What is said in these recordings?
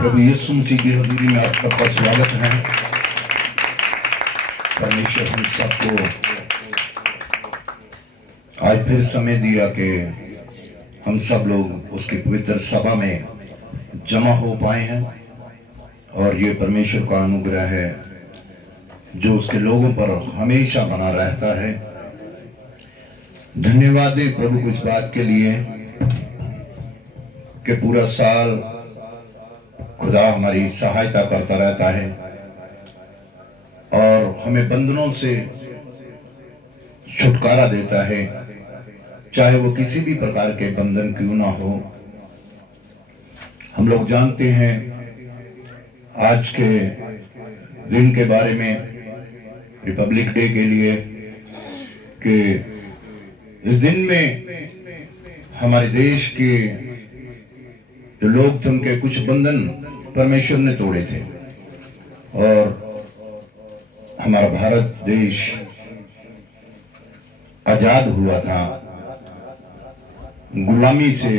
प्रभु यीशु मसीह की हजूरी में आप सबका स्वागत है। परमेश्वर हम सबको आज फिर समय दिया कि हम सब लोग उसकी पवित्र सभा में जमा हो पाए हैं, और ये परमेश्वर का अनुग्रह है जो उसके लोगों पर हमेशा बना रहता है। धन्यवाद दे प्रभु को इस बात के लिए कि पूरा साल खुदा हमारी सहायता करता रहता है और हमें बंधनों से छुटकारा देता है, चाहे वो किसी भी प्रकार के बंधन क्यों ना हो। हम लोग जानते हैं आज के दिन के बारे में, रिपब्लिक डे के लिए, कि इस दिन में हमारे देश के जो लोग थे उनके कुछ बंधन परमेश्वर ने तोड़े थे और हमारा भारत देश आजाद हुआ था। गुलामी से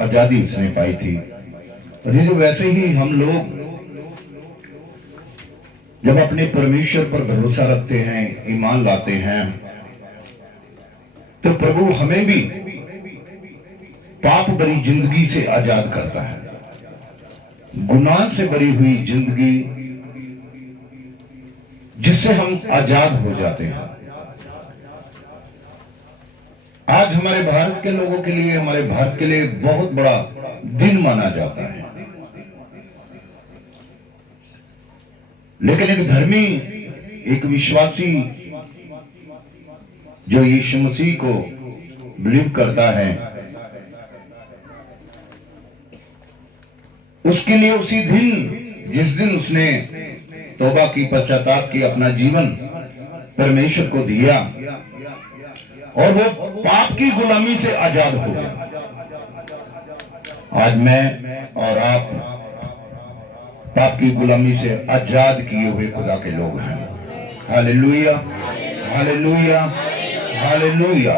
आजादी उसने पाई थी। जो वैसे ही हम लोग जब अपने परमेश्वर पर भरोसा रखते हैं, ईमान लाते हैं, तो प्रभु हमें भी पाप भरी जिंदगी से आजाद करता है। गुनाह से भरी हुई जिंदगी जिससे हम आजाद हो जाते हैं। आज हमारे भारत के लोगों के लिए, हमारे भारत के लिए बहुत बड़ा दिन माना जाता है। लेकिन एक धर्मी, एक विश्वासी जो यीशु मसीह को बिलीव करता है, उसके लिए उसी दिन, जिस दिन उसने तौबा की, पश्चाताप की, अपना जीवन परमेश्वर को दिया और वो पाप की गुलामी से आजाद हो गया, आज मैं और आप पाप की गुलामी से आजाद किए हुए खुदा के लोग हैं। Hallelujah, hallelujah, hallelujah.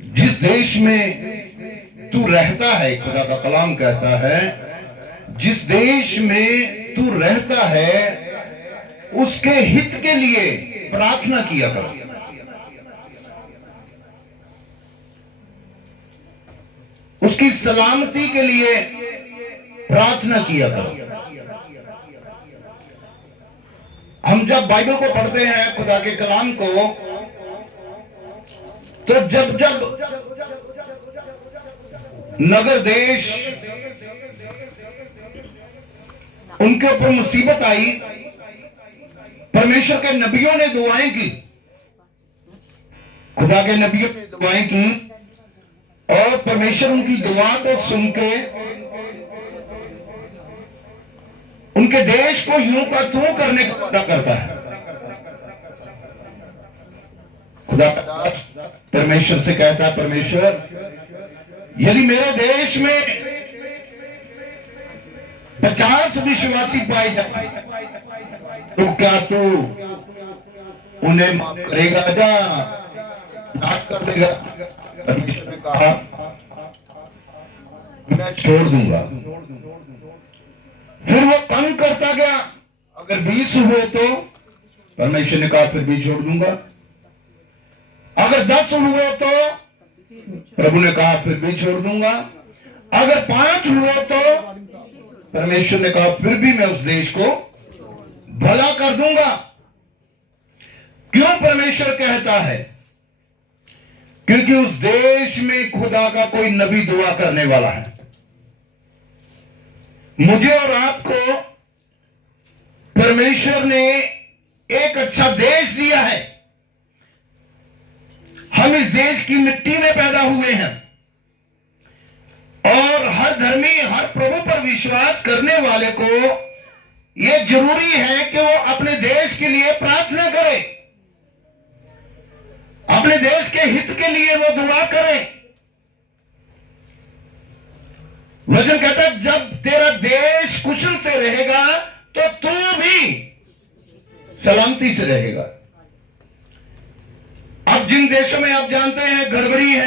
जिस देश में तू रहता है, खुदा का कलाम कहता है, जिस देश में तू रहता है उसके हित के लिए प्रार्थना किया करो। उसकी सलामती के लिए प्रार्थना किया करो। हम जब बाइबल को पढ़ते हैं, खुदा के कलाम को, तो जब जब नगर देश उनके ऊपर मुसीबत आई, परमेश्वर के नबियों ने दुआएं की, खुदा के नबियों ने दुआएं की, और परमेश्वर उनकी दुआ को सुन के उनके देश को यूं का त्यों करने का वादा करता है। खुदा परमेश्वर से कहता है, परमेश्वर यदि मेरे देश में 50 विश्वासी पाए जाए तो क्या तू उन्हें माफ करेगा या नाश कर देगा? परमेश्वर ने कहा, मैं छोड़ दूंगा। फिर वो तंग करता गया, अगर 20 हुए तो परमेश्वर ने कहा फिर भी छोड़ दूंगा। अगर 10 हुए तो प्रभु ने कहा फिर भी छोड़ दूंगा। अगर 5 हुए तो परमेश्वर ने कहा फिर भी मैं उस देश को भला कर दूंगा। क्यों परमेश्वर कहता है? क्योंकि उस देश में खुदा का कोई नबी दुआ करने वाला है। मुझे और आपको परमेश्वर ने एक अच्छा देश दिया है। हम इस देश की मिट्टी में पैदा हुए हैं और हर धर्मी, हर प्रभु पर विश्वास करने वाले को यह जरूरी है कि वो अपने देश के लिए प्रार्थना करे, अपने देश के हित के लिए वो दुआ करे। वचन कहता है, जब तेरा देश कुशल से रहेगा तो तू भी सलामती से रहेगा। अब जिन देशों में आप जानते हैं गड़बड़ी है,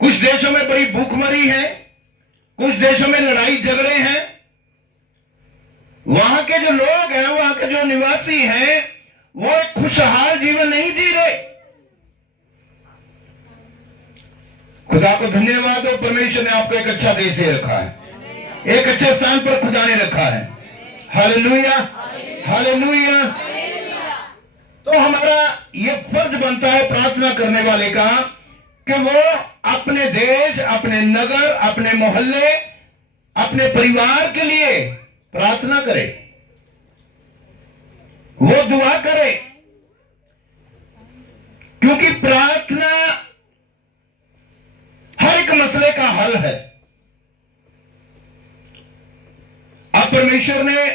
कुछ देशों में बड़ी भूखमरी है, कुछ देशों में लड़ाई झगड़े हैं, वहां के जो लोग हैं, वहां के जो निवासी हैं, वो एक खुशहाल जीवन नहीं जी रहे। खुदा को धन्यवाद हो, परमेश्वर ने आपको एक अच्छा देश दे रखा है, एक अच्छे स्थान पर खुदा ने रखा है। Hallelujah, hallelujah. तो हमारा ये फर्ज बनता है प्रार्थना करने वाले का कि वो अपने देश, अपने नगर, अपने मोहल्ले, अपने परिवार के लिए प्रार्थना करे, वो दुआ करे, क्योंकि प्रार्थना हर एक मसले का हल है। अब परमेश्वर ने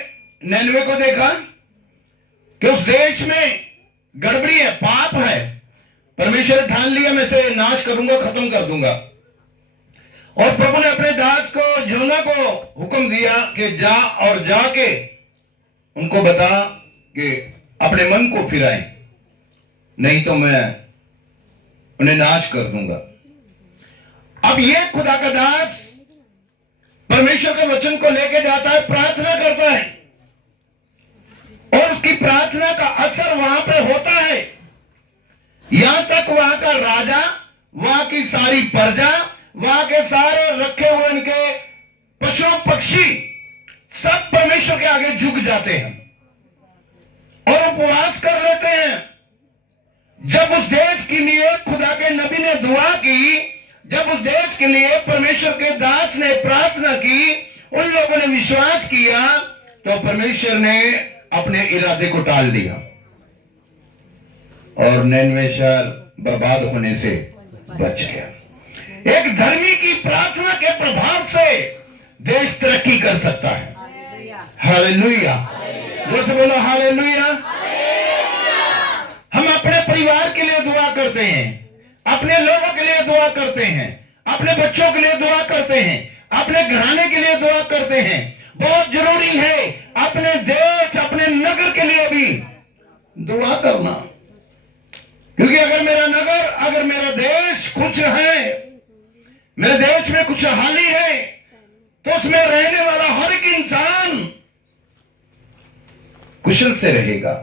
नैनवे को देखा कि उस देश में गड़बड़ी है, पाप है। परमेश्वर ठान लिया मैं से नाश करूंगा, खत्म कर दूंगा। और प्रभु ने अपने दास को योना को हुक्म दिया कि जा और जाके उनको बता कि अपने मन को फिराएं, नहीं तो मैं उन्हें नाश कर दूंगा। अब ये खुदा का दास परमेश्वर के वचन को लेके जाता है, प्रार्थना करता है, और उसकी प्रार्थना का असर वहां पे होता है। यहां तक वहां का राजा, वहां की सारी प्रजा, वहां के सारे रखे हुए उनके पशु पक्षी सब परमेश्वर के आगे झुक जाते हैं और उपवास कर लेते हैं। जब उस देश के लिए खुदा के नबी ने दुआ की, जब उस देश के लिए परमेश्वर के दास ने प्रार्थना की, उन लोगों ने विश्वास किया, तो परमेश्वर ने अपने इरादे को टाल दिया और नैनवे शहर बर्बाद होने से बच गया। एक धर्मी की प्रार्थना के प्रभाव से देश तरक्की कर सकता है। हालेलुया, जोर से बोलो हालेलुया। हम अपने परिवार के लिए दुआ करते हैं, अपने लोगों के लिए दुआ करते हैं, अपने बच्चों के लिए दुआ करते हैं, अपने घराने के लिए दुआ करते हैं। बहुत जरूरी है अपने देश, अपने नगर के लिए भी दुआ करना, क्योंकि अगर मेरा नगर, अगर मेरा देश खुश है, मेरे देश में खुशहाली है, तो उसमें रहने वाला हर एक इंसान कुशल से रहेगा,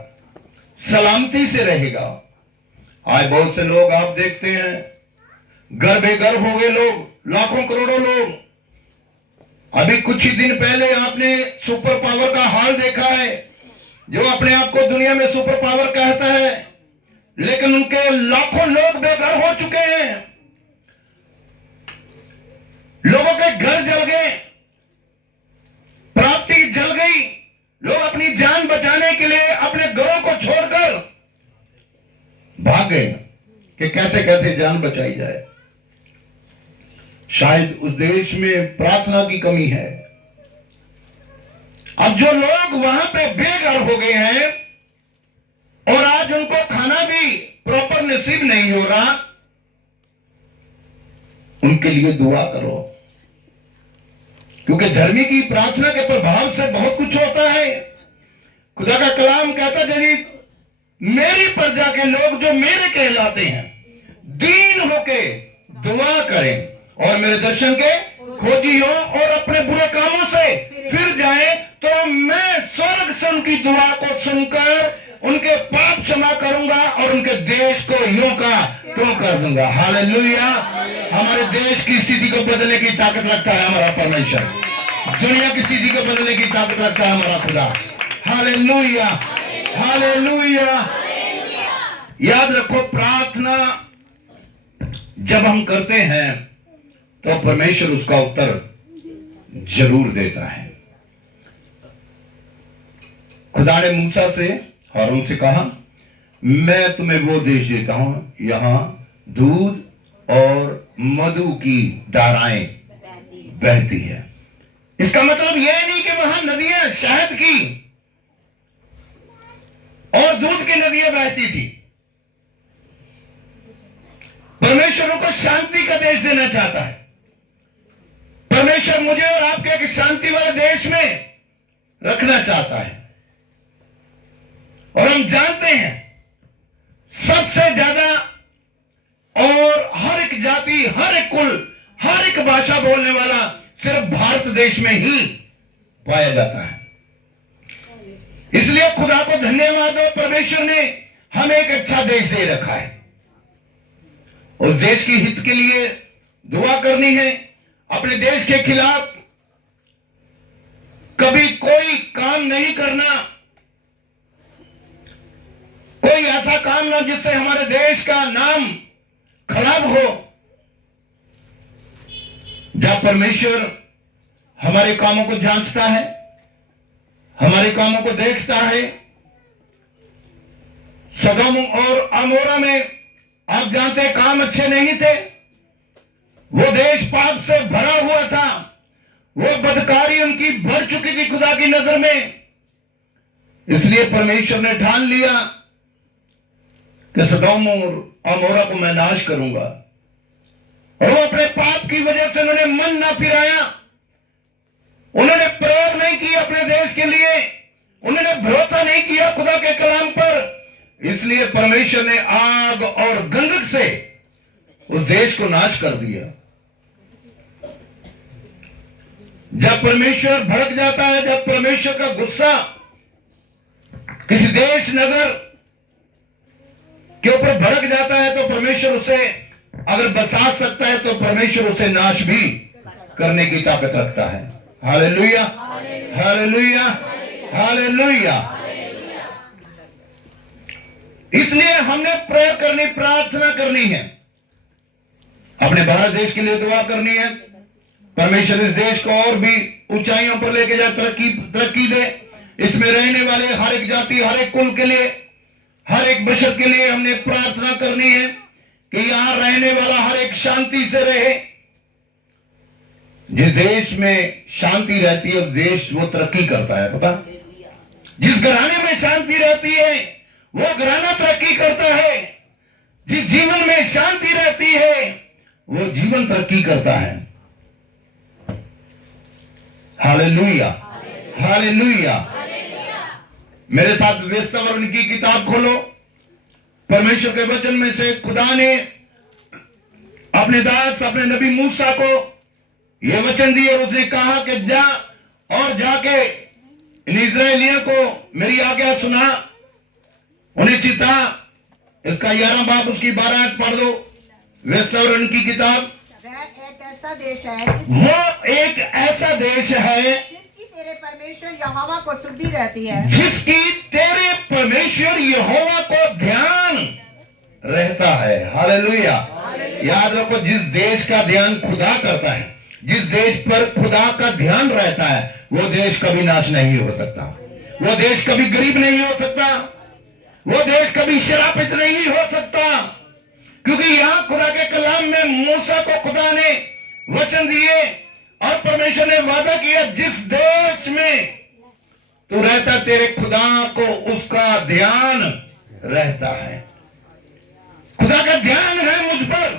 सलामती से रहेगा। आज बहुत से लोग आप देखते हैं घर बेघर हो गए लोग, लाखों करोड़ों लोग। अभी कुछ ही दिन पहले आपने सुपर पावर का हाल देखा है, जो अपने आप को दुनिया में सुपर पावर कहता है, लेकिन उनके लाखों लोग बेघर हो चुके हैं। लोगों के घर जल गए, प्रॉपर्टी जल गई। लोग अपनी जान बचाने के लिए अपने घरों को छोड़कर भाग गए कि कैसे कैसे जान बचाई जाए। शायद उस देश में प्रार्थना की कमी है। अब जो लोग वहां पे बेघर हो गए हैं और आज उनको खाना भी प्रॉपर नसीब नहीं हो रहा, उनके लिए दुआ करो, क्योंकि धर्मी की प्रार्थना के प्रभाव से बहुत कुछ होता है। खुदा का कलाम कहता है, यदि मेरी प्रजा के लोग जो मेरे कहलाते हैं दीन होके दुआ करें और मेरे दर्शन के खोजी हो और अपने बुरे कामों से फिर जाए, तो मैं स्वर्ग से उनकी दुआ को सुनकर उनके पाप क्षमा करूंगा और उनके देश को यूं का त्यों कर दूंगा। हालेलुया। हमारे देश की स्थिति को बदलने की ताकत रखता है हमारा परमेश्वर, दुनिया की स्थिति को बदलने की ताकत रखता है हमारा खुदा। Hallelujah, hallelujah. याद रखो, प्रार्थना जब हम करते हैं तो परमेश्वर उसका उत्तर जरूर देता है। खुदा ने मूसा से, हारून से कहा, मैं तुम्हें वो देश देता हूं यहां दूध और मधु की धाराएं बहती है। इसका मतलब यह नहीं कि वहां नदियां शहद की और दूध की नदियां बहती थी। परमेश्वर को शांति का देश देना चाहता है। परमेश्वर मुझे और आपके एक शांति वाले देश में रखना चाहता है। और हम जानते हैं सबसे ज्यादा और हर एक जाति, हर एक कुल, हर एक भाषा बोलने वाला सिर्फ भारत देश में ही पाया जाता है। इसलिए खुदा को धन्यवाद हो, परमेश्वर ने हमें एक अच्छा देश दे रखा है। उस देश की हित के लिए दुआ करनी है। अपने देश के खिलाफ कभी कोई काम नहीं करना, कोई ऐसा काम ना जिससे हमारे देश का नाम खराब हो। जब परमेश्वर हमारे कामों को जांचता है, हमारे कामों को देखता है। सदोम और अमोरा में आप जानते हैं काम अच्छे नहीं थे। वो देश पाप से भरा हुआ था, वो बदकारी उनकी बढ़ चुकी थी खुदा की नजर में। इसलिए परमेश्वर ने ठान लिया कि सदोम और अमोरा को मैं नाश करूंगा। और वो अपने पाप की वजह से उन्होंने मन ना फिराया, उन्होंने प्रेयर नहीं की अपने देश के लिए, उन्होंने भरोसा नहीं किया खुदा के कलाम पर। इसलिए परमेश्वर ने आग और गंधक से उस देश को नाश कर दिया। जब परमेश्वर भड़क जाता है, जब परमेश्वर का गुस्सा किसी देश नगर के ऊपर भड़क जाता है, तो परमेश्वर उसे अगर बसा सकता है तो परमेश्वर उसे नाश भी करने की ताकत रखता है। Hallelujah, hallelujah, hallelujah. इसलिए हमने प्रेयर करनी, प्रार्थना करनी है, अपने भारत देश के लिए दुआ करनी है। परमेश्वर इस देश को और भी ऊंचाइयों पर लेके जाए, तरक्की दे। इसमें रहने वाले हर एक जाति, हर एक कुल के लिए, हर एक बशर के लिए हमने प्रार्थना करनी है कि यहां रहने वाला हर एक शांति से रहे। जिस देश में शांति रहती है, देश वो तरक्की करता है। पता, जिस घराने में शांति रहती है वो घराना तरक्की करता है। जिस जीवन में शांति रहती है वो जीवन तरक्की करता है। Hallelujah, hallelujah. मेरे साथ वेस्तवरण की किताब खोलो। परमेश्वर के वचन में से खुदा ने अपने दास, अपने नबी मूसा को यह वचन दिया और उसने कहा कि जा और जाके इन इस्राएलियों को मेरी आज्ञा सुना, उन्हें चिता। इसका 11 बाब उसकी 12 आयत पढ़ दो। वेस्तवरण की किताब। वह एक ऐसा देश है, वो एक ऐसा देश है जिसकी तेरे परमेश्वर यहोवा को सुधि रहती है, जिसकी तेरे परमेश्वर यहोवा को ध्यान रहता है। हालेलुया। याद रखो, जिस देश का ध्यान खुदा करता है, जिस देश पर खुदा का ध्यान रहता है, वो देश कभी नाश नहीं हो सकता, वो देश कभी गरीब नहीं हो सकता, वो देश कभी शरापित नहीं हो सकता। क्योंकि यहां खुदा के कलाम में मूसा को खुदा ने वचन दिए और परमेश्वर ने वादा किया, जिस देश में तू रहता तेरे खुदा को उसका ध्यान रहता है। खुदा का ध्यान है मुझ पर,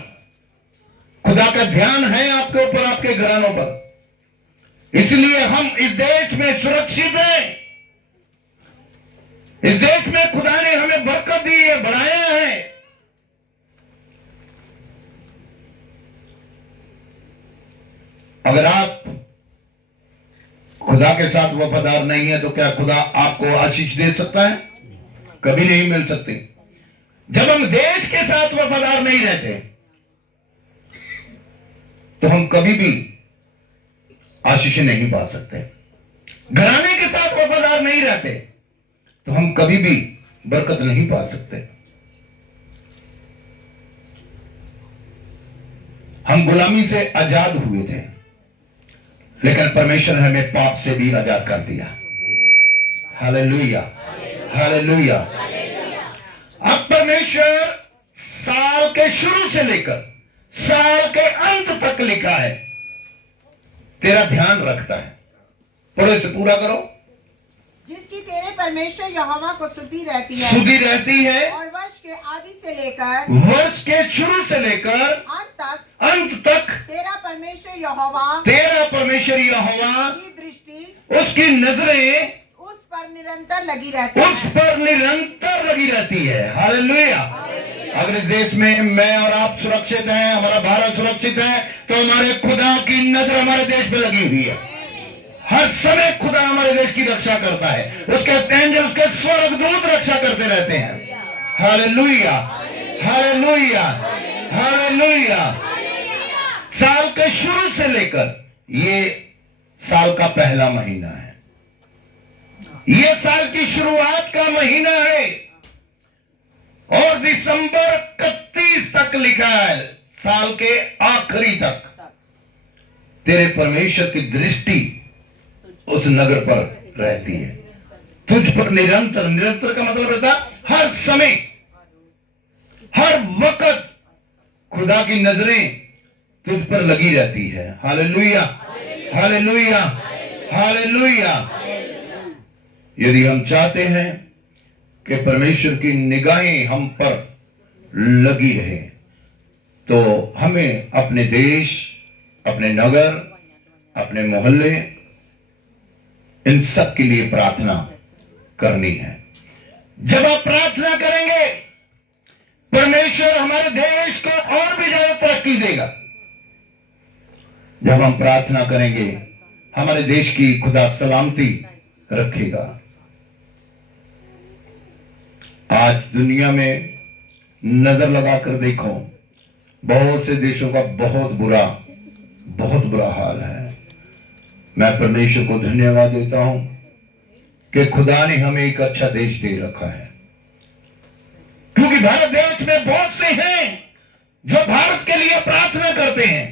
खुदा का ध्यान है आपके ऊपर, आपके घरानों पर। इसलिए हम इस देश में सुरक्षित हैं। इस देश में खुदा ने हमें बरकत दी है, बढ़ाया है। अगर आप खुदा के साथ वफादार नहीं है तो क्या खुदा आपको आशीष दे सकता है? कभी नहीं मिल सकती। जब हम देश के साथ वफादार नहीं रहते तो हम कभी भी आशीष नहीं पा सकते। घराने के साथ वफादार नहीं रहते तो हम कभी भी बरकत नहीं पा सकते। हम गुलामी से आजाद हुए थे, लेकिन परमेश्वर ने हमें पाप से भी आजाद कर दिया। Hallelujah, hallelujah. अब परमेश्वर साल के शुरू से लेकर साल के अंत तक लिखा है, तेरा ध्यान रखता है। पढ़ो, इसे पूरा करो। जिसकी तेरे परमेश्वर यहोवा को सुधि रहती है, सुधि रहती है, और वर्ष के आदि से लेकर वर्ष के शुरू से लेकर अंत तक तेरा परमेश्वर यहोवा की दृष्टि, उसकी नजरें उस पर निरंतर लगी रहती है। हालेलुया। अगर इस देश में मैं और आप सुरक्षित हैं, हमारा भारत सुरक्षित है, तो हमारे खुदा की नजर हमारे देश पे लगी हुई है। हर समय खुदा हमारे देश की रक्षा करता है, उसके एंजल, उसके स्वर्गदूत रक्षा करते रहते हैं। Hallelujah, hallelujah, hallelujah. साल के शुरू से लेकर ये साल का पहला महीना है, ये साल की शुरुआत का महीना है, और दिसंबर 31 तक लिखा है, साल के आखिरी तक तेरे परमेश्वर की दृष्टि उस नगर पर रहती है, तुझ पर निरंतर। निरंतर का मतलब रहता हर समय, हर वक्त खुदा की नजरें तुझ पर लगी रहती है। Hallelujah, hallelujah, hallelujah. यदि हम चाहते हैं कि परमेश्वर की निगाहें हम पर लगी रहे, तो हमें अपने देश, अपने नगर, अपने मोहल्ले, इन सब के लिए प्रार्थना करनी है। जब आप प्रार्थना करेंगे, परमेश्वर हमारे देश को और भी ज्यादा तरक्की देगा। जब हम प्रार्थना करेंगे, हमारे देश की खुदा सलामती रखेगा। आज दुनिया में नजर लगाकर देखो, बहुत से देशों का बहुत बुरा हाल है। मैं परमेश्वर को धन्यवाद देता हूं कि खुदा ने हमें एक अच्छा देश दे रखा है, क्योंकि भारत देश में बहुत से हैं जो भारत के लिए प्रार्थना करते हैं,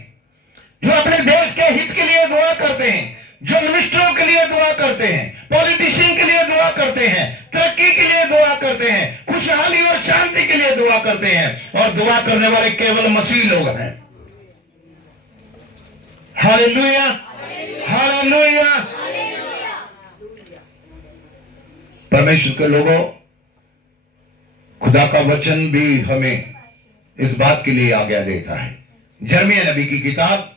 जो अपने देश के हित के लिए दुआ करते हैं, जो मिनिस्टरों के लिए दुआ करते हैं, पॉलिटिशियन के लिए दुआ करते हैं, तरक्की के लिए दुआ करते हैं, खुशहाली और शांति के लिए दुआ करते हैं, और दुआ करने वाले केवल मसीह लोग हैं। Hallelujah, hallelujah. परमेश्वर के लोगों, खुदा का वचन भी हमें इस बात के लिए आज्ञा देता है। यिर्मयाह नबी की किताब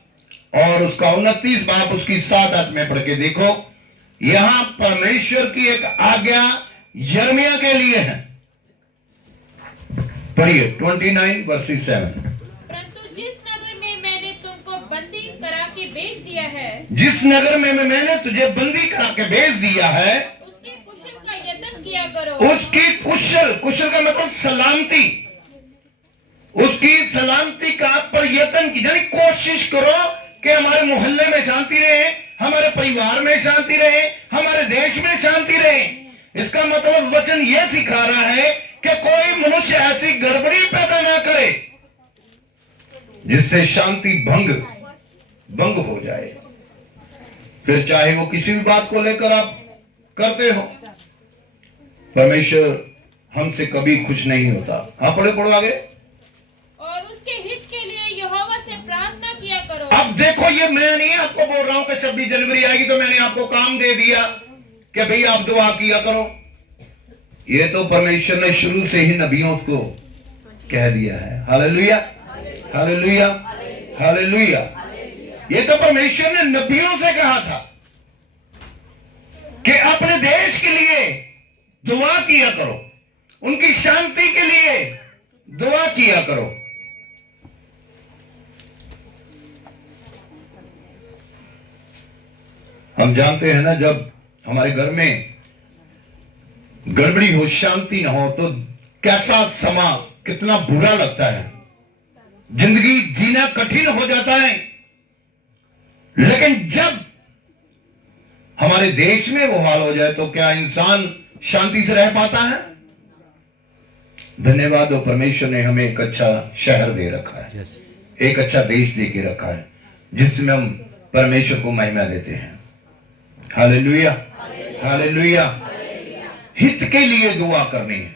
और उसका 29 बाब उसकी 7 आयत में पढ़ के देखो, यहां परमेश्वर की एक आज्ञा यिर्मयाह के लिए है। पढ़िए 29 वर्सेस 7। परंतु जिस नगर में मैंने तुमको बंदी करा के भेज दिया है, जिस नगर में मैंने तुझे बंदी करा के भेज दिया है, उसके कुशल का यत्न किया करो। उसकी कुशल का मतलब सलामती, उसकी सलामती का प्रयत्न की, यानी कोशिश करो कि हमारे मोहल्ले में शांति रहे, हमारे परिवार में शांति रहे, हमारे देश में शांति रहे। इसका मतलब वचन यह सिखा रहा है कि कोई मनुष्य ऐसी गड़बड़ी पैदा ना करे जिससे शांति भंग हो जाए। फिर चाहे वो किसी भी बात को लेकर आप करते हो, परमेश्वर हमसे कभी खुश नहीं होता। हाँ, पढ़ो आगे। और उसके हित के लिए यहोवा से प्रार्थना किया करो। अब देखो, ये मैं नहीं आपको बोल रहा हूं कि 26 जनवरी आएगी तो मैंने आपको काम दे दिया कि भाई आप दुआ किया करो। ये तो परमेश्वर ने शुरू से ही नबियों को कह दिया है। Hallelujah, hallelujah, hallelujah. ये तो परमेश्वर ने नबियों से कहा था कि अपने देश के लिए दुआ किया करो, उनकी शांति के लिए दुआ किया करो। हम जानते हैं ना, जब हमारे घर में गड़बड़ी हो, शांति ना हो, तो कैसा समा, कितना बुरा लगता है, जिंदगी जीना कठिन हो जाता है। लेकिन जब हमारे देश में वो हाल हो जाए, तो क्या इंसान शांति से रह पाता है? धन्यवाद हो, परमेश्वर ने हमें एक अच्छा शहर दे रखा है, एक अच्छा देश दे के रखा है, जिसमें हम परमेश्वर को महिमा देते हैं। Hallelujah, hallelujah. हित के लिए दुआ करनी है,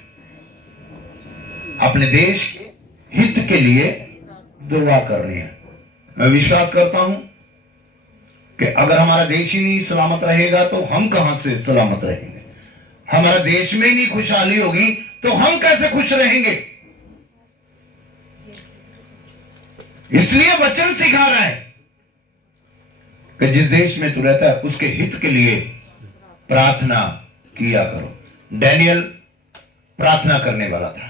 अपने देश के हित के लिए दुआ करनी है। मैं विश्वास करता हूं कि अगर हमारा देश ही नहीं सलामत रहेगा तो हम कहां से सलामत रहेंगे। हमारा देश में ही नहीं खुशहाली होगी तो हम कैसे खुश रहेंगे। इसलिए वचन सिखा रहा है कि जिस देश में तू रहता है उसके हित के लिए प्रार्थना किया करो। डैनियल प्रार्थना करने वाला था,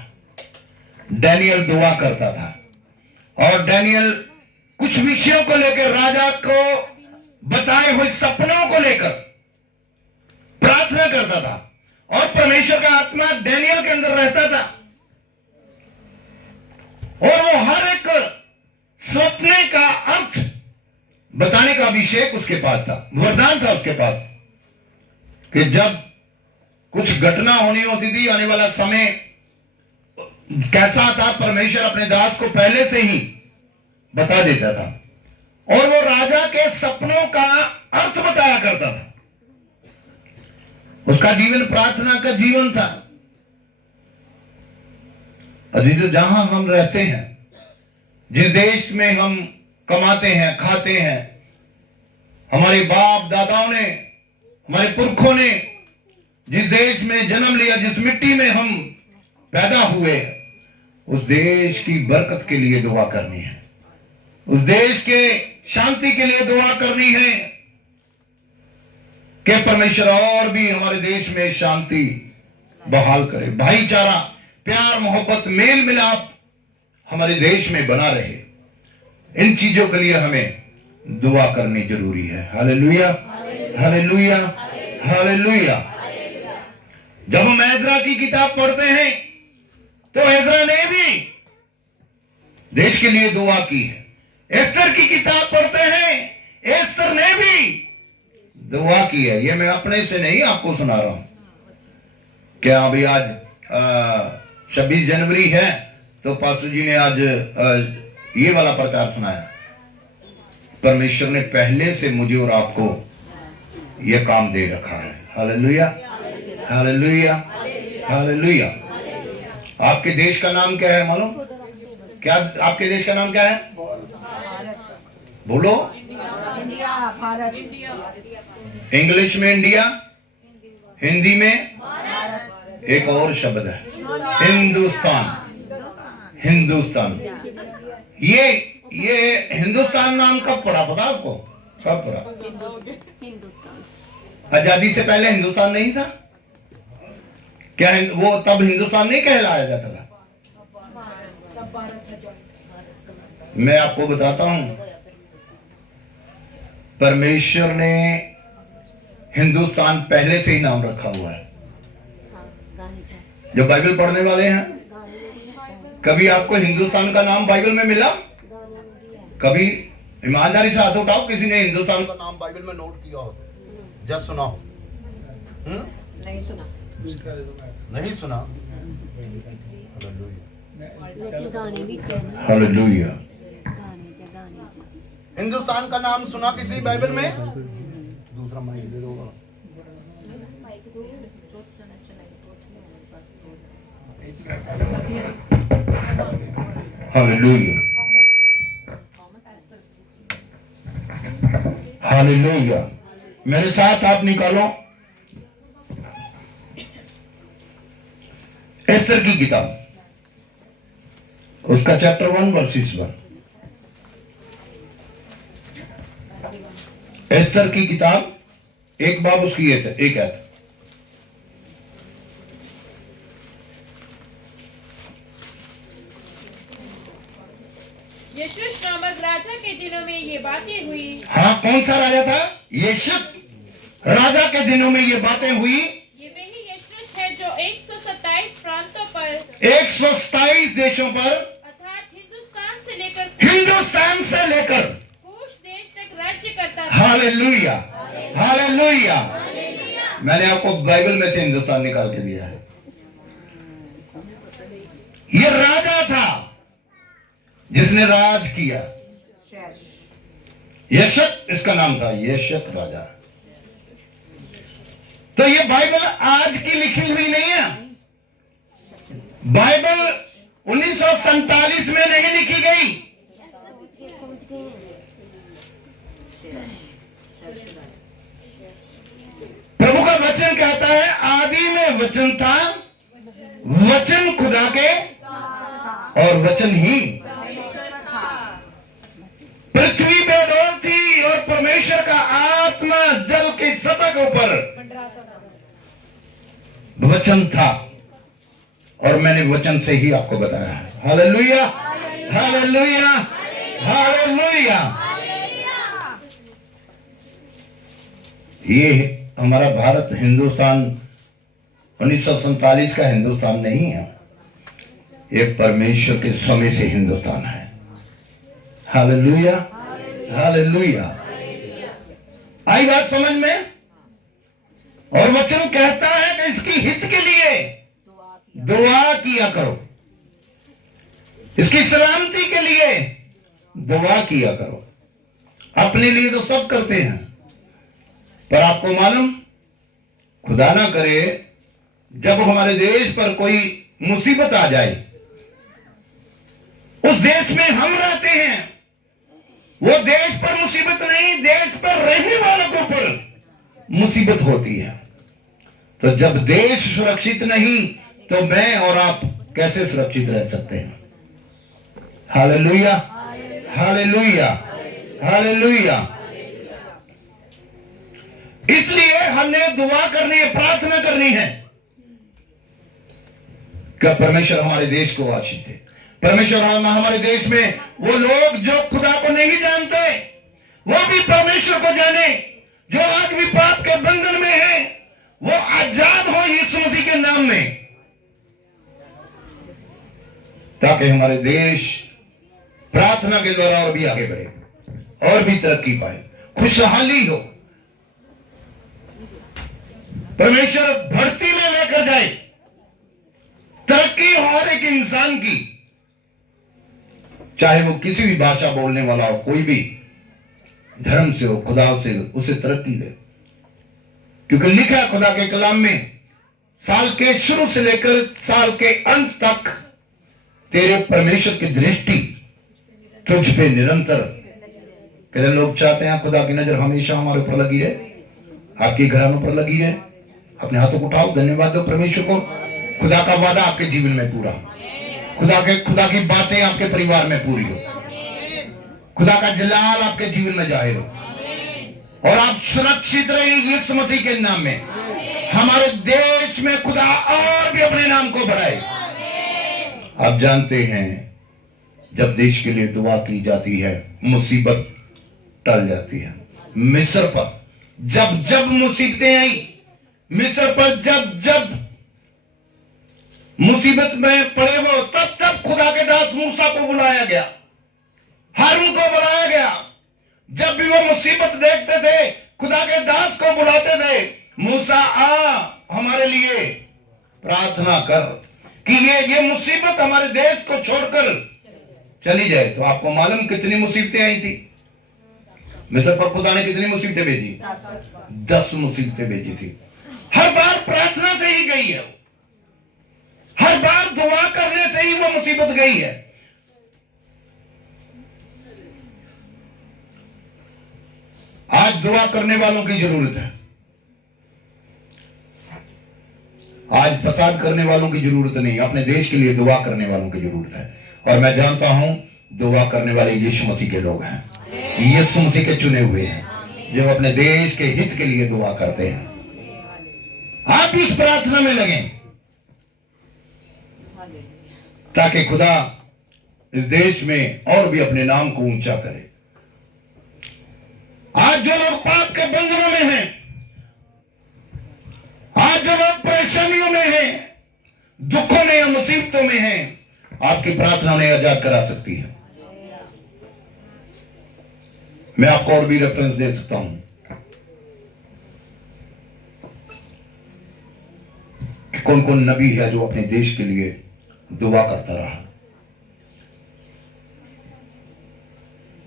डैनियल दुआ करता था और डैनियल कुछ विषयों को लेकर, राजा को बताए हुए सपनों को लेकर प्रार्थना करता था और परमेश्वर का आत्मा डैनियल के अंदर रहता था और वो हर एक सपने का अर्थ बताने का अभिषेक उसके पास था, वरदान था उसके पास कि जब कुछ घटना होनी होती थी, आने वाला समय कैसा था, परमेश्वर अपने दास को पहले से ही बता देता था और वो राजा के सपनों का अर्थ बताया करता था। उसका जीवन प्रार्थना का जीवन था। अजीजों, जहां हम रहते हैं, जिस देश में हम कमाते हैं, खाते हैं, हमारे बाप दादाओं ने, हमारे पुरखों ने जिस देश में जन्म लिया, जिस मिट्टी में हम पैदा हुए, उस देश की बरकत के लिए दुआ करनी है, उस देश के शांति के लिए दुआ करनी है कि परमेश्वर और भी हमारे देश में शांति बहाल करे, भाईचारा, प्यार, मोहब्बत, मेल मिलाप हमारे देश में बना रहे। इन चीजों के लिए हमें दुआ करनी जरूरी है। Hallelujah, hallelujah, hallelujah. जब हम एजरा की किताब पढ़ते हैं तो एजरा ने भी देश के लिए दुआ की है। एस्तर की किताब पढ़ते हैं, एस्तर ने भी दुआ की है। ये मैं अपने से नहीं आपको सुना रहा हूं। क्या अभी आज 26 जनवरी है तो पास्टर जी ने आज ये वाला प्रचार सुनाया। परमेश्वर ने पहले से मुझे और आपको ये काम दे रखा है। Hallelujah, hallelujah, hallelujah. आपके देश का नाम क्या है मालूम? क्या आपके देश का नाम क्या है? बोलो। इंडिया, भारत। इंग्लिश में इंडिया, हिंदी में एक और शब्द है हिंदुस्तान। हिंदुस्तान, ये हिंदुस्तान नाम कब पड़ा पता आपको? कब पड़ा? आजादी से पहले हिंदुस्तान नहीं था क्या? वो तब हिंदुस्तान नहीं कहलाया जाता था? मैं आपको बताता हूं, परमेश्वर ने हिंदुस्तान पहले से ही नाम रखा हुआ है। जो बाइबल पढ़ने वाले हैं, कभी आपको हिंदुस्तान का नाम बाइबल में मिला? कभी ईमानदारी से हाथ उठाओ, किसी ने हिंदुस्तान का नाम बाइबल में नोट किया हो? जस्ट सुनाओ। नहीं सुना। नहीं सुना? हालेलुया। हालेलुया। हिंदुस्तान का नाम सुना किसी बाइबल में? दूसरा माइक दे दो। Hallelujah, hallelujah. मेरे साथ आप निकालो एस्तर की किताब, उसका चैप्टर 1 वर्सेस 1। एस्तर की किताब एक बाब उसकी एक है। यशुश नामक राजा के दिनों में ये बातें हुई। हाँ, कौन सा राजा था? यशुश राजा के दिनों में ये बातें हुई। ये वही यशुश है जो 127 प्रांतों पर, 127 देशों पर, अर्थात हिंदुस्तान से लेकर कूश देश तक राज्य करता था। Hallelujah, hallelujah. मैंने आपको बाइबल में से हिंदुस्तान निकाल के दिया है। ये राजा था जिसने राज किया। यशक इसका नाम था, यशक राजा। तो ये बाइबल आज की लिखी हुई नहीं है। बाइबल 1947 में नहीं लिखी गई। प्रभु का वचन कहता है, आदि में वचन था, वचन खुदा के और वचन ही पृथ्वी बेडोल थी और परमेश्वर का आत्मा जल की सतह के ऊपर वचन था। और मैंने वचन से ही आपको बताया है। Hallelujah, hallelujah, hallelujah. ये हमारा भारत हिंदुस्तान 1947 का हिंदुस्तान नहीं है, ये परमेश्वर के समय से हिंदुस्तान है। Hallelujah, hallelujah. आई बात समझ में? और वचन कहता है कि इसकी हित के लिए दुआ किया करो, इसकी सलामती के लिए दुआ किया करो। अपने लिए तो सब करते हैं, पर आपको मालूम, खुदा ना करे जब हमारे देश पर कोई मुसीबत आ जाए, उस देश में हम रहते हैं, वो देश पर मुसीबत नहीं, देश पर रहने वालों के ऊपर मुसीबत होती है। तो जब देश सुरक्षित नहीं तो मैं और आप कैसे सुरक्षित रह सकते हैं? Hallelujah, hallelujah, hallelujah. इसलिए हमने दुआ करनी है, प्रार्थना करनी है कि परमेश्वर हमारे देश को आशीष दे। परमेश्वर हमारे देश में वो लोग जो खुदा को नहीं जानते वो भी परमेश्वर को जाने, जो आज भी पाप के बंधन में है वो आजाद हो यीशु मसीह के नाम में, ताकि हमारे देश प्रार्थना के द्वारा और भी आगे बढ़े और भी तरक्की पाए, खुशहाली हो, परमेश्वर भर्ती में लेकर जाए, तरक्की हो हर एक इंसान की, चाहे वो किसी भी भाषा बोलने वाला हो, कोई भी धर्म से हो, खुदा से उसे तरक्की दे। क्योंकि लिखा है खुदा के कलाम में, साल के शुरू से लेकर साल के अंत तक तेरे परमेश्वर की दृष्टि तुझ पे निरंतर। कहते लोग चाहते हैं खुदा की नजर हमेशा हमारे ऊपर लगी रहे, आपके घरानों पर लगी रहे। अपने हाथों को उठाओ, धन्यवाद दो परमेश्वर को। खुदा का वादा आपके जीवन में पूरा, खुदा की बातें आपके परिवार में पूरी हो, खुदा का जलाल आपके जीवन में जाहिर हो और आप सुरक्षित रहे यीशु मसीह के नाम में। हमारे देश में खुदा और भी अपने नाम को बढ़ाए। आप जानते हैं जब देश के लिए दुआ की जाती है मुसीबत टल जाती है। मिस्र पर जब जब मुसीबतें आई, मिस्र पर जब जब मुसीबत में पड़े वो, तब तब खुदा के दास मूसा को बुलाया गया, हारून को बुलाया गया। जब भी वो मुसीबत देखते थे खुदा के दास को बुलाते थे, मूसा आ हमारे लिए प्रार्थना कर कि ये मुसीबत हमारे देश को छोड़कर चली जाए। तो आपको मालूम कितनी मुसीबतें आई थी मिस्र पर? खुदा ने कितनी मुसीबतें भेजी? 10 मुसीबतें भेजी थी। हर बार प्रार्थना से ही गई है, हर बार दुआ करने से ही वो मुसीबत गई है। आज दुआ करने वालों की जरूरत है, आज फसाद करने वालों की जरूरत नहीं, अपने देश के लिए दुआ करने वालों की जरूरत है। और मैं जानता हूं दुआ करने वाले यीशु मसीह के लोग हैं, यीशु मसीह के चुने हुए हैं जो अपने देश के हित के लिए दुआ करते हैं। आप भी इस प्रार्थना में लगें ताकि खुदा इस देश में और भी अपने नाम को ऊंचा करे। आज जो लोग पाप के बंधनों में हैं, आज जो लोग परेशानियों में हैं, दुखों में या मुसीबतों में हैं, आपकी प्रार्थना उन्हें आजाद करा सकती है। मैं आपको और भी रेफरेंस दे सकता हूं कि कौन कौन नबी है जो अपने देश के लिए दुआ करता रहा।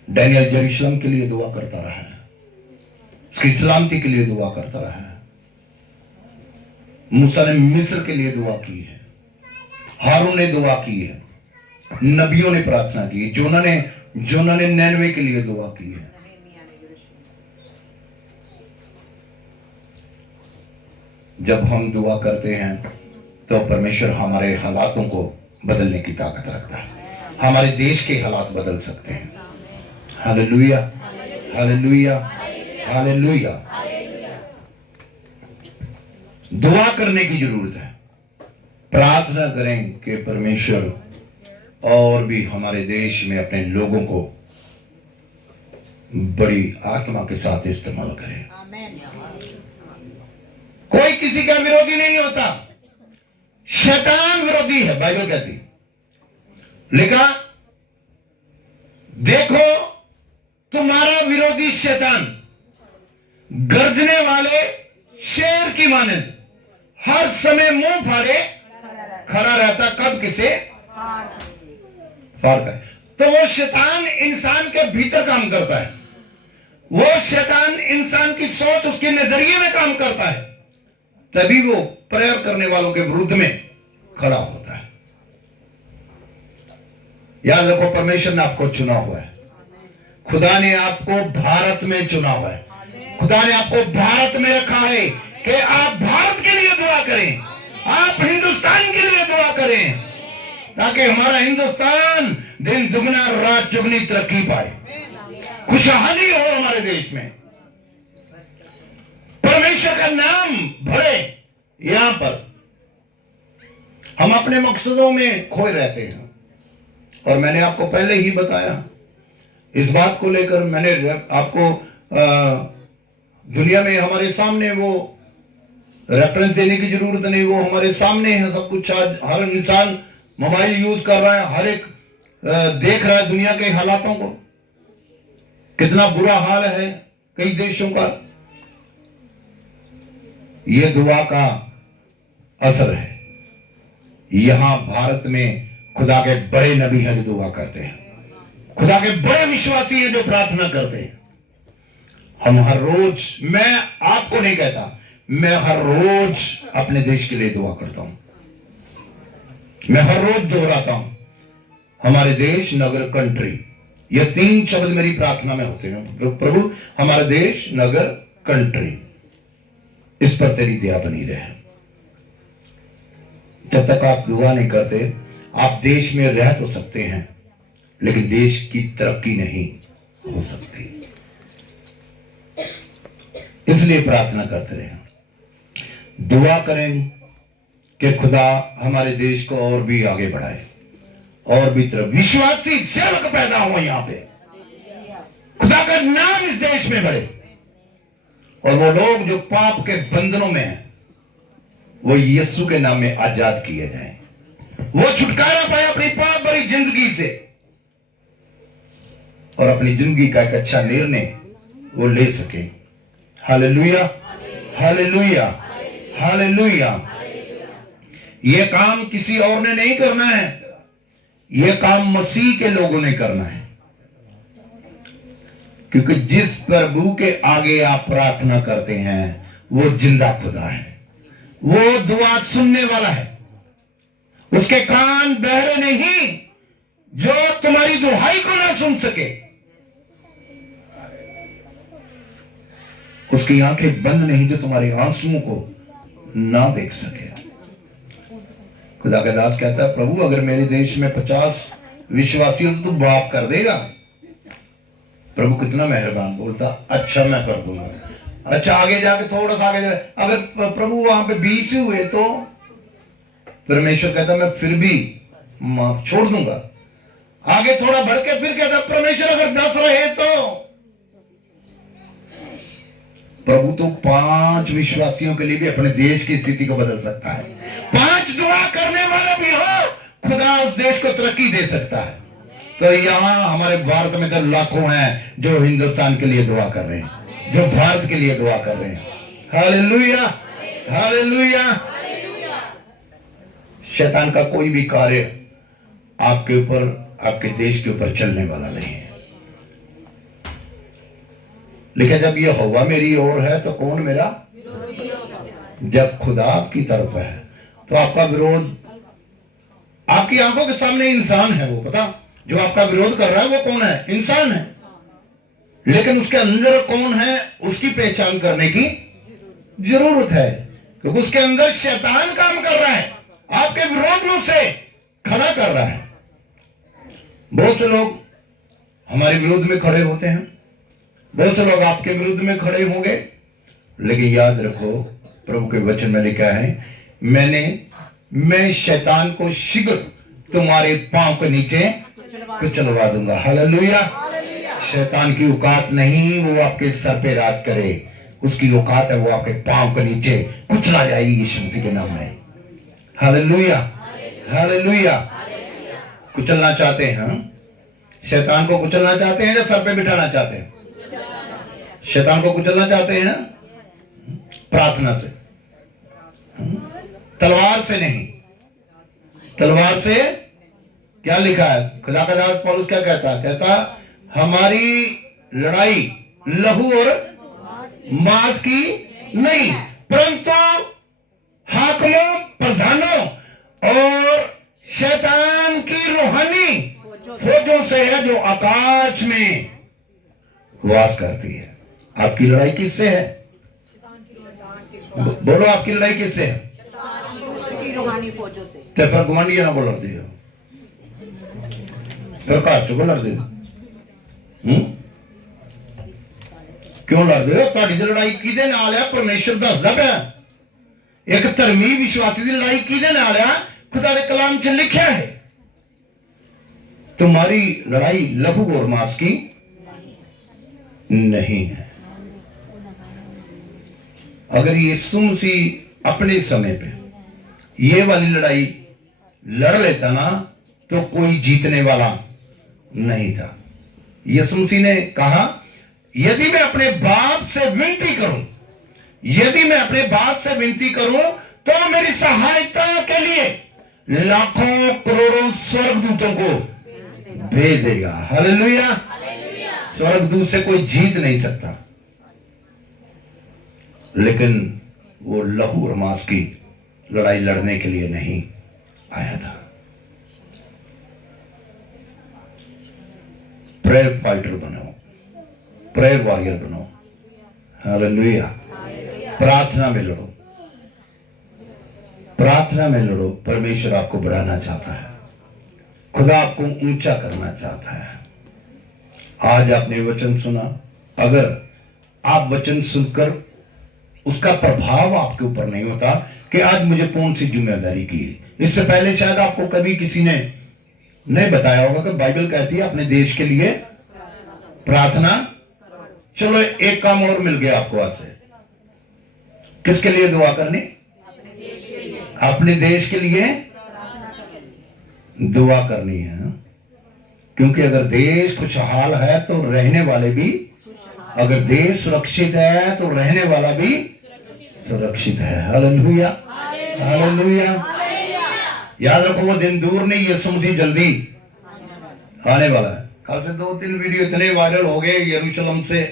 डैनियल यरूशलेम के लिए दुआ करता रहा है, उसकी सलामती के लिए दुआ करता रहा है। मूसा ने मिस्र के लिए दुआ की है, हारून ने दुआ की है, नबियों ने प्रार्थना की, जोना ने नैनवे के लिए दुआ की है। जब हम दुआ करते हैं तो परमेश्वर हमारे हालातों को बदलने की ताकत रखता है, हमारे देश के हालात बदल सकते हैं। Hallelujah, hallelujah, hallelujah. दुआ करने की जरूरत है, प्रार्थना करें कि परमेश्वर और भी हमारे देश में अपने लोगों को बड़ी आत्मा के साथ इस्तेमाल करें। आमेन। कोई किसी का विरोधी नहीं होता, शैतान विरोधी है, बाइबल कहती। लिखा, देखो तुम्हारा विरोधी शैतान गर्जने वाले शेर की मानंद हर समय मुंह फाड़े खड़ा रहता, कब किसे फाड़ता है। तो वो शैतान इंसान के भीतर काम करता है, वो शैतान इंसान की सोच, उसके नजरिए में काम करता है, तभी वो प्रेयर करने वालों के विरुद्ध में खड़ा होता है। याद रखो, परमेश्वर ने आपको चुना हुआ है, खुदा ने आपको भारत में चुना हुआ है, खुदा ने आपको भारत में रखा है कि आप भारत के लिए दुआ करें, आप हिंदुस्तान के लिए दुआ करें, ताकि हमारा हिंदुस्तान दिन दुगना रात चुगनी तरक्की पाए, खुशहाली हो हमारे देश में, परमेश्वर का नाम बढ़े। यहां पर हम अपने मकसदों में खोए रहते हैं, और मैंने आपको पहले ही बताया, इस बात को लेकर मैंने आपको दुनिया में हमारे सामने वो रेफरेंस देने की जरूरत नहीं, वो हमारे सामने है सब कुछ। आज हर इंसान मोबाइल यूज कर रहा है, हर एक देख रहा है दुनिया के हालातों को, कितना बुरा हाल है कई देशों का। यह दुआ का असर है। यहां भारत में खुदा के बड़े नबी हैं जो दुआ करते हैं, खुदा के बड़े विश्वासी हैं जो प्रार्थना करते हैं। हम हर रोज, मैं आपको नहीं कहता, मैं हर रोज अपने देश के लिए दुआ करता हूं, मैं हर रोज दोहराता हूं, हमारे देश, नगर, कंट्री, ये 3 शब्द मेरी प्रार्थना में होते हैं। प्रभु हमारा देश, नगर, कंट्री, इस पर तेरी दया बनी रहे। जब तक आप दुआ नहीं करते, आप देश में रह तो सकते हैं, लेकिन देश की तरक्की नहीं हो सकती। इसलिए प्रार्थना करते रहे, दुआ करें कि खुदा हमारे देश को और भी आगे बढ़ाए, और भी तरफ विश्वासी सेवक पैदा हो यहां पे, खुदा का नाम इस देश में बढ़े, और वो लोग जो पाप के बंधनों में हैं वो यीशु के नाम में आजाद किए जाएं, वो छुटकारा पाए अपनी पाप भरी जिंदगी से, और अपनी जिंदगी का एक अच्छा निर्णय वो ले सके। Hallelujah, hallelujah, hallelujah. ये काम किसी और ने नहीं करना है, ये काम मसीह के लोगों ने करना है, क्योंकि जिस प्रभु के आगे आप प्रार्थना करते हैं वो जिंदा खुदा है, वो दुआ सुनने वाला है, उसके कान बहरे नहीं जो तुम्हारी दुहाई को ना सुन सके, उसकी आंखें बंद नहीं जो तुम्हारे आंसुओं को ना देख सके। खुदा का दास कहता है, प्रभु अगर मेरे देश में 50 विश्वासी हो तो माफ कर देगा। प्रभु कितना मेहरबान, बोलता अच्छा मैं कर दूंगा। अच्छा आगे जाके थोड़ा सा आगे जाके अगर प्रभु वहां पे 20 हुए तो परमेश्वर कहता मैं फिर भी माफ छोड़ दूंगा। आगे थोड़ा बढ़ के फिर कहता परमेश्वर अगर 10 रहे तो प्रभु तो 5 विश्वासियों के लिए भी अपने देश की स्थिति को बदल सकता है। 5 दुआ करने वाला भी हो, खुदा उस देश को तरक्की दे सकता है। तो यहाँ हमारे भारत में तो लाखों हैं जो हिंदुस्तान के लिए दुआ कर रहे हैं, जो भारत के लिए दुआ कर रहे हैं। Hallelujah, hallelujah. शैतान का कोई भी कार्य आपके ऊपर, आपके देश के ऊपर चलने वाला नहीं है। लेकिन जब ये यहोवा मेरी ओर है तो कौन मेरा? जब खुदा आपकी तरफ है तो आपका विरोध, आपकी आंखों के सामने इंसान है, वो पता जो आपका विरोध कर रहा है वो कौन है? इंसान है। लेकिन उसके अंदर कौन है उसकी पहचान करने की जरूरत है, क्योंकि उसके अंदर शैतान काम कर रहा है, आपके विरोध में उसे खड़ा कर रहा है। बहुत से लोग हमारे विरोध में खड़े होते हैं, बहुत से लोग आपके विरुद्ध में खड़े होंगे, लेकिन याद रखो प्रभु के वचन में लिखा है, मैं शैतान को शीघ्र तुम्हारे पांव के नीचे कुचलवा दूंगा। हालेलुया। शैतान की औकात नहीं वो आपके सर पे राज करे, उसकी औकात है वो आपके पांव के नीचे कुचला जाएगी यीशु मसीह के नाम में। Hallelujah, hallelujah. कुचलना चाहते हैं हम? शैतान को कुचलना चाहते हैं या सर पे बिठाना चाहते हैं? शैतान को कुचलना चाहते हैं प्रार्थना से, तलवार से नहीं। तलवार से क्या लिखा है? खुदा का दास पौलुस क्या कहता है? कहता हमारी लड़ाई लहू और मांस की नहीं, परंतु हाकिमों, प्रधानों और शैतान की रूहानी फौजों से है जो आकाश में वास करती है। आपकी लड़ाई किससे है? बोलो, आपकी लड़ाई किससे है? तो फिर गुआंढिया ना बोल रहे हो, फिर घर चो लड़ते हो? क्यों लड़ते हो? ਤੁਹਾਡੀ लड़ाई किहदे नाल है? परमेश्वर दसदा पिया। एक धर्मी विश्वासी की लड़ाई किहदे नाल है? खुदा के कलाम च लिखा है। तुम्हारी लड़ाई लहू और मांस की नहीं है। अगर यीशु मसीह अपने समय पे ये वाली लड़ाई लड़ लेता ना तो कोई जीतने वाला नहीं था। यीशु मसीह ने कहा यदि मैं अपने बाप से विनती करूं, यदि मैं अपने बाप से विनती करूं तो मेरी सहायता के लिए लाखों करोड़ों स्वर्गदूतों को भेज देगा। हालेलुया। स्वर्गदूत से कोई जीत नहीं सकता, लेकिन वो लहू और मांस की लड़ाई लड़ने के लिए नहीं आया था। प्रेयर फाइटर बनो, प्रेयर वॉरियर बनो। हालेलुया। प्रार्थना में लड़ो, प्रार्थना में लड़ो। परमेश्वर आपको बढ़ाना चाहता है, खुदा आपको ऊंचा करना चाहता है। आज आपने वचन सुना, अगर आप वचन सुनकर उसका प्रभाव आपके ऊपर नहीं होता कि आज मुझे कौन सी जिम्मेदारी की, इससे पहले शायद आपको कभी किसी ने नहीं बताया होगा कि बाइबल कहती है अपने देश के लिए प्रार्थना। चलो एक काम और मिल गया आपको आज से। किसके लिए दुआ करनी? अपने देश के लिए दुआ करनी है। क्योंकि अगर देश खुशहाल है तो रहने वाले भी, अगर देश सुरक्षित है तो रहने वाला भी सुरक्षित है। Hallelujah, hallelujah. याद रखो वो दिन दूर नहीं, यीशु मसीह जल्दी आने वाला है। कल से 2-3 वीडियो इतने वायरल हो गए यरूशलेम से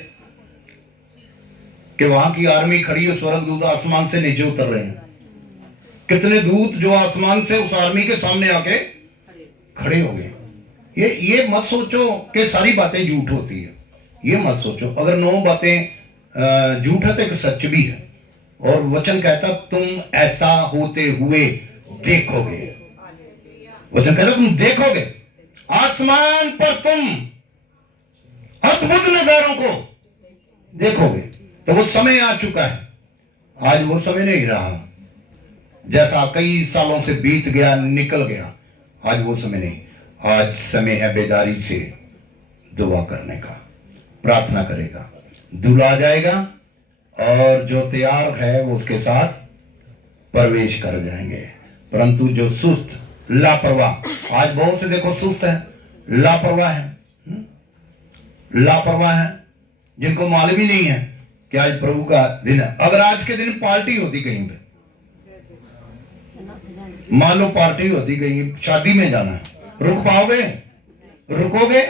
कि वहां की आर्मी खड़ी है, स्वर्गदूत आसमान से नीचे उतर रहे हैं। कितने दूत जो आसमान से उस आर्मी के सामने आके खड़े हो गए। ये मत सोचो कि सारी बातें झूठ होती है, ये मत सोचो। अगर 9 बातें झूठ है तो एक सच भी है। और वचन कहता तुम ऐसा होते हुए देखोगे। वचन कहता तुम देखोगे, आसमान पर तुम अद्भुत नजारों को देखोगे। तो वो समय आ चुका है। आज वो समय नहीं रहा, जैसा कई सालों से बीत गया, निकल गया। आज वो समय नहीं, आज समय है बेदारी से दुआ करने का, प्रार्थना करेगा, दूल्हा आ जाएगा और जो तैयार है वो उसके साथ प्रवेश कर जाएंगे। परंतु जो सुस्त लापरवाह, आज बहुत से देखो सुस्त है, लापरवाह है, लापरवाह है, जिनको मालूम ही नहीं है कि आज प्रभु का दिन है। अगर आज के दिन पार्टी होती कहीं पे, मान लो पार्टी होती कहीं, शादी में जाना है, रुक पाओगे? रुकोगे?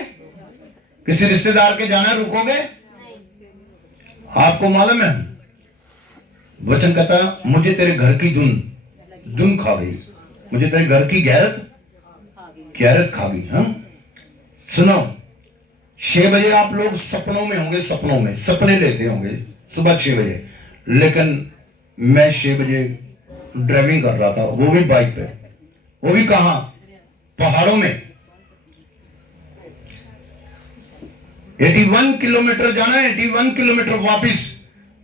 किसी रिश्तेदार के जाना है, रुकोगे? आपको मालूम है वचन कहता मुझे तेरे घर की धुन खा गई, मुझे तेरे घर की गैरत खा गई। हम सुनो, 6 बजे आप लोग सपनों में होंगे, सपनों में सपने लेते होंगे सुबह 6 बजे, लेकिन मैं 6 बजे ड्राइविंग कर रहा था, वो भी बाइक पे, वो भी कहां? पहाड़ों में। 81 किलोमीटर जाना, 81 किलोमीटर वापस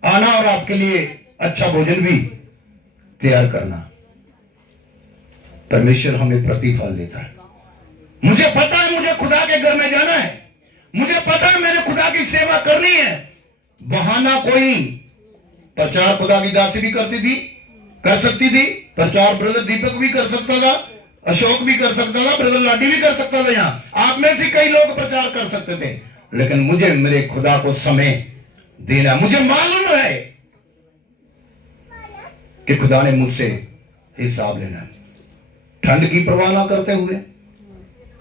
आना, और आपके लिए अच्छा भोजन भी तैयार करना। परमेश्वर हमें प्रतिफल देता है। मुझे पता है मुझे खुदा के घर में जाना है, मुझे पता है मैंने खुदा की सेवा करनी है। बहाना कोई, प्रचार खुदा की दासी भी करती थी, कर सकती थी, प्रचार ब्रदर दीपक भी कर सकता था, अशोक भी कर सकता था, ब्रदर लाडी भी कर सकता था, यहां आप में से कई लोग प्रचार कर सकते थे। लेकिन मुझे मेरे खुदा को समय देना, मुझे मालूम है कि खुदा ने मुझसे हिसाब लेना है। ठंड की परवाह ना करते हुए,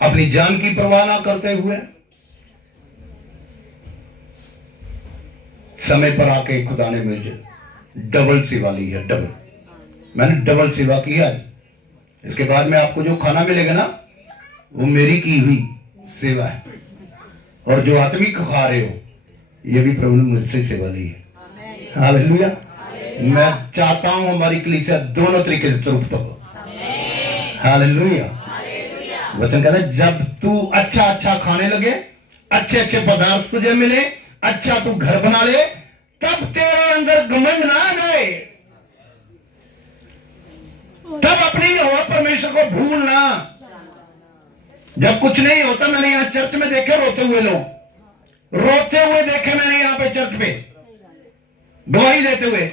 अपनी जान की परवाह ना करते हुए, समय पर आके खुदा ने मुझे डबल सेवा ली है। डबल, मैंने डबल सेवा की है। इसके बाद में आपको जो खाना मिलेगा ना, वो मेरी की हुई सेवा है। और जो आत्मिक खा रहे हो, ये भी प्रभु ने मुझसे सेवा ली है। हालेलुया। मैं चाहता हूं हमारी कलीसिया दोनों तरीके से तृप्त हो। हालेलुया। वचन कहता है जब तू अच्छा अच्छा खाने लगे, अच्छे अच्छे पदार्थ तुझे मिले, अच्छा तू घर बना ले, तब तेरे अंदर घमंड ना आ जाए। तब अपने यहोवा परमेश्वर को भूलना। जब कुछ नहीं होता, मैंने यहां चर्च में देखे रोते हुए लोग, रोते हुए देखे मैंने यहां पे चर्च पे गवाही देते हुए।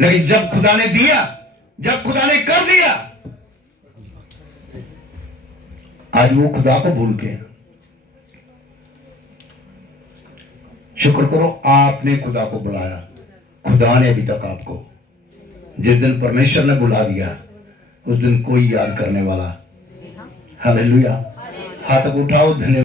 लेकिन जब खुदा ने दिया, जब खुदा ने कर दिया, आज वो खुदा को भूल के। शुक्र करो आपने खुदा को बुलाया। खुदा ने अभी तक आपको, जिस दिन परमेश्वर ने बुला दिया उस दिन कोई याद करने वाला। हालेलुया। हाथ उठाओ, धन्यवाद।